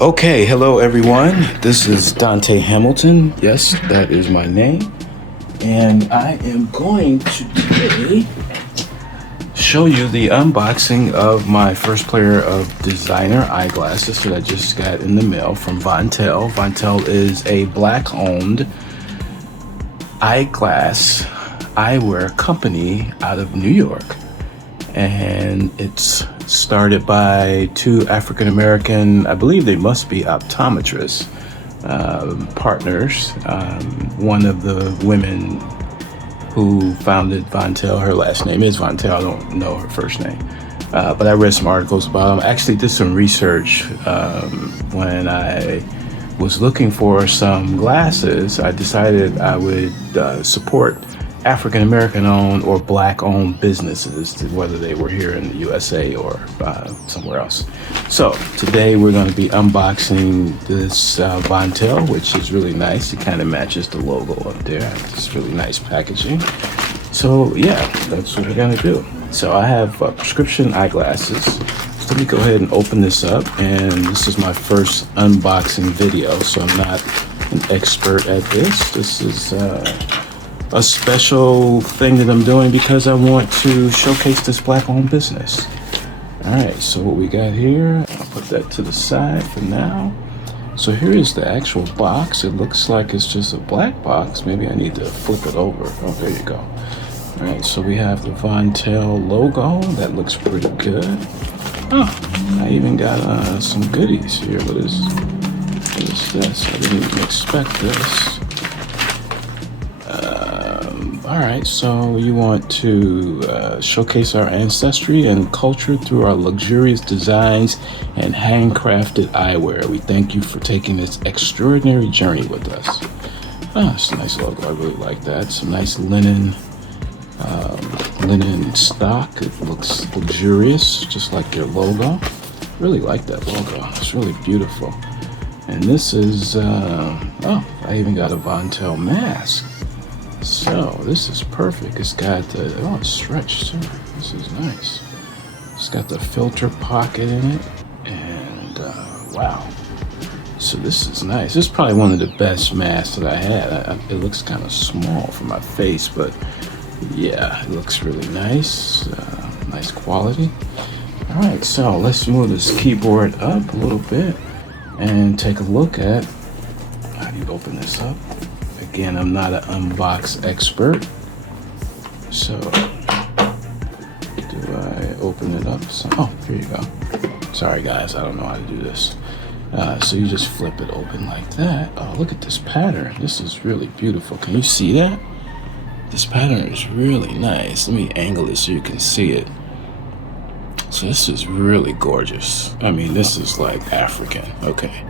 Okay, hello everyone. This is Dante Hamilton. Yes, that is my name. And I am going to today show you the unboxing of my first pair of designer eyeglasses that I just got in the mail from Vontel. Vontel is a black-owned eyewear company out of New York. And it's started by two African American, I believe they must be optometrists, partners. One of the women who founded Vontel, her last name is Vontel, I don't know her first name, but I read some articles about them. I actually did some research when I was looking for some glasses. I decided I would support African American owned or black owned businesses, whether they were here in the USA or somewhere else. So today we're going to be unboxing this Vontel, which is really nice. It kind of matches the logo up there. It's really nice packaging. So yeah, that's what we're going to do. So I have prescription eyeglasses. So let me go ahead and open this up. And this is my first unboxing video, so I'm not an expert at this. This is a special thing that I'm doing because I want to showcase this black-owned business. All right, so what we got here, I'll put that to the side for now. So here is the actual box. It looks like it's just a black box. Maybe I need to flip it over. Oh, there you go. All right, so we have the Vontel logo. That looks pretty good. Oh, I even got some goodies here. What is this? I didn't even expect this. All right, so you want to showcase our ancestry and culture through our luxurious designs and handcrafted eyewear. We thank you for taking this extraordinary journey with us. Oh, it's a nice logo. I really like that. Some nice linen stock. It looks luxurious, just like your logo. Really like that logo. It's really beautiful. And this is, oh, I even got a Vontel mask. So this is perfect. It's got it's stretched too. This is nice. It's got the filter pocket in it, and wow. So this is nice. This is probably one of the best masks that I had. It looks kind of small for my face, but yeah, it looks really nice. Nice quality. All right, so let's move this keyboard up a little bit and take a look at how do you open this up. Again, I'm not an unbox expert, so do I open it up? So, oh, here you go. Sorry guys, I don't know how to do this. So you just flip it open like that. Oh, look at this pattern. This is really beautiful. Can you see that? This pattern is really nice. Let me angle it so you can see it. So this is really gorgeous. I mean, this is like African. Okay,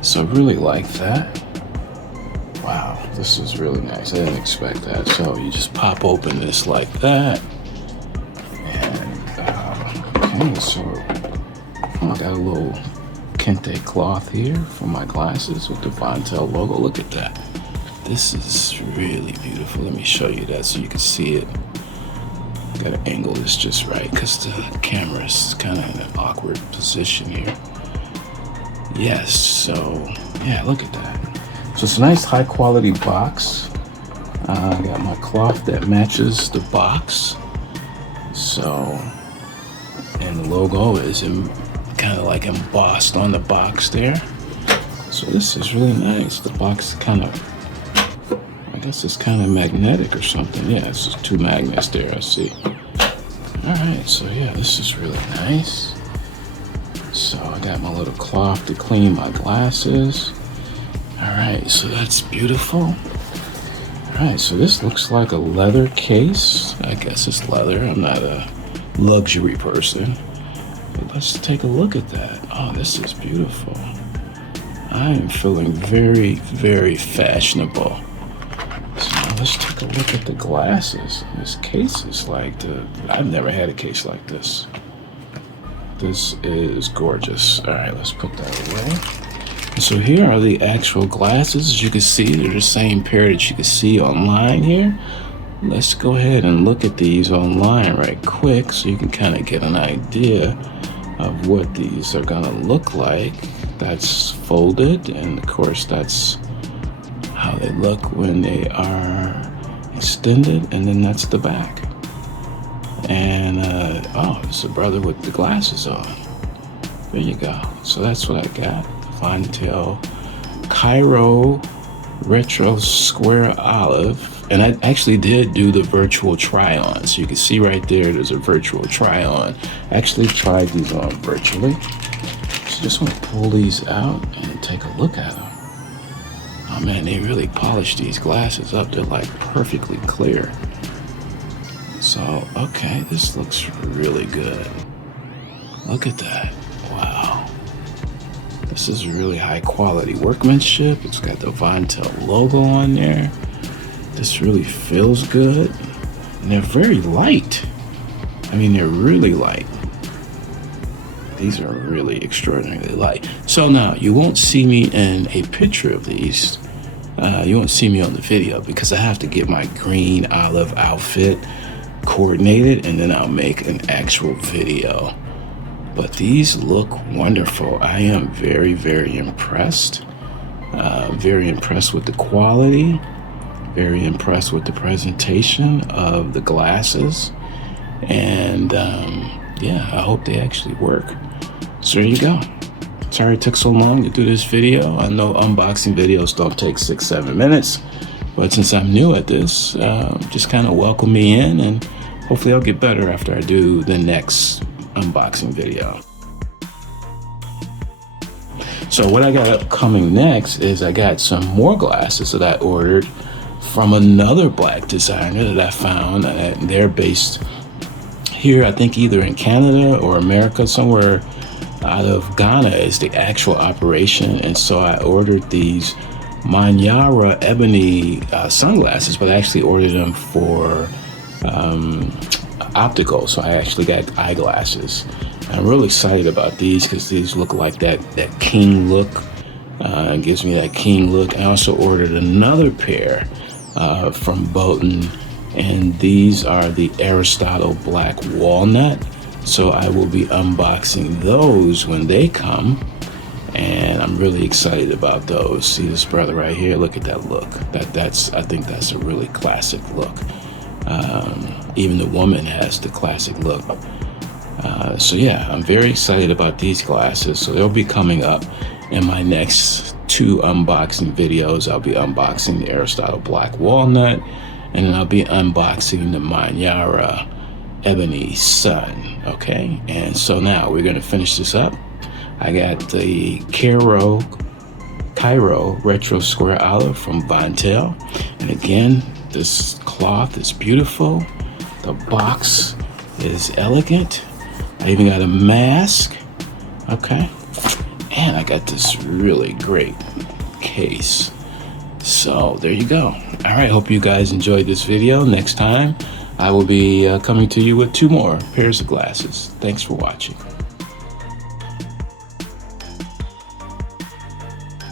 so I really like that. Wow, this is really nice. I didn't expect that. So you just pop open this like that. And, okay, so I got a little kente cloth here for my glasses with the Vontel logo. Look at that. This is really beautiful. Let me show you that so you can see it. Gotta angle this just right because the camera is kind of in an awkward position here. Yes, so yeah, look at that. So it's a nice high quality box. I got my cloth that matches the box. So, and the logo is kind of like embossed on the box there. So this is really nice. The box kind of, I guess it's kind of magnetic or something. Yeah, it's just two magnets there, I see. All right, so yeah, this is really nice. So I got my little cloth to clean my glasses. All right, so that's beautiful. All right, so this looks like a leather case. I guess it's leather. I'm not a luxury person. But let's take a look at that. Oh, this is beautiful. I am feeling very, very fashionable. So let's take a look at the glasses. This case is like I've never had a case like this. This is gorgeous. All right, let's put that away. So here are the actual glasses. As you can see, they're the same pair that you can see online here. Let's go ahead and look at these online right quick so you can kind of get an idea of what these are gonna look like. that's folded, and of course that's how they look when they are extended, and then that's the back. And oh, it's a brother with the glasses on. There you go. So that's what I got. Fontaine Cairo Retro Square Olive. And I actually did do the virtual try on. So you can see right there's a virtual try on. I actually tried these on virtually. So just want to pull these out and take a look at them. Oh man, they really polished these glasses up. They're like perfectly clear. So, okay, this looks really good. Look at that. Wow. This is really high quality workmanship. It's got the Vontel logo on there. This really feels good. And they're very light. I mean, they're really light. These are really extraordinarily light. So now, you won't see me in a picture of these. You won't see me on the video because I have to get my green olive outfit coordinated, and then I'll make an actual video. But these look wonderful. I am very, very impressed. Very impressed with the quality. Very impressed with the presentation of the glasses. And yeah, I hope they actually work. So there you go. Sorry it took so long to do this video. I know unboxing videos don't take 6-7 minutes. But since I'm new at this, just kind of welcome me in, and hopefully I'll get better after I do the next unboxing video. So what I got upcoming next is I got some more glasses that I ordered from another black designer that I found. They're based here, I think either in Canada or America, somewhere out of Ghana is the actual operation. And so I ordered these Manyara ebony sunglasses, but I actually ordered them for optical, so I actually got eyeglasses. I'm really excited about these because these look like that king look. It gives me that king look. I also ordered another pair from Bolton, and these are the Aristotle Black Walnut. So I will be unboxing those when they come. And I'm really excited about those. See this brother right here? Look at that look. I think that's a really classic look. Even the woman has the classic look. So yeah, I'm very excited about these glasses. So they'll be coming up in my next 2 unboxing videos. I'll be unboxing the Aristotle Black Walnut, and then I'll be unboxing the Manyara Ebony Sun. Okay, and so now we're gonna finish this up. I got the Cairo Retro Square Olive from Vontel. And again, this cloth is beautiful. The box is elegant. I even got a mask. Okay. And I got this really great case. So there you go. All right, hope you guys enjoyed this video. Next time, I will be coming to you with 2 more pairs of glasses. Thanks for watching.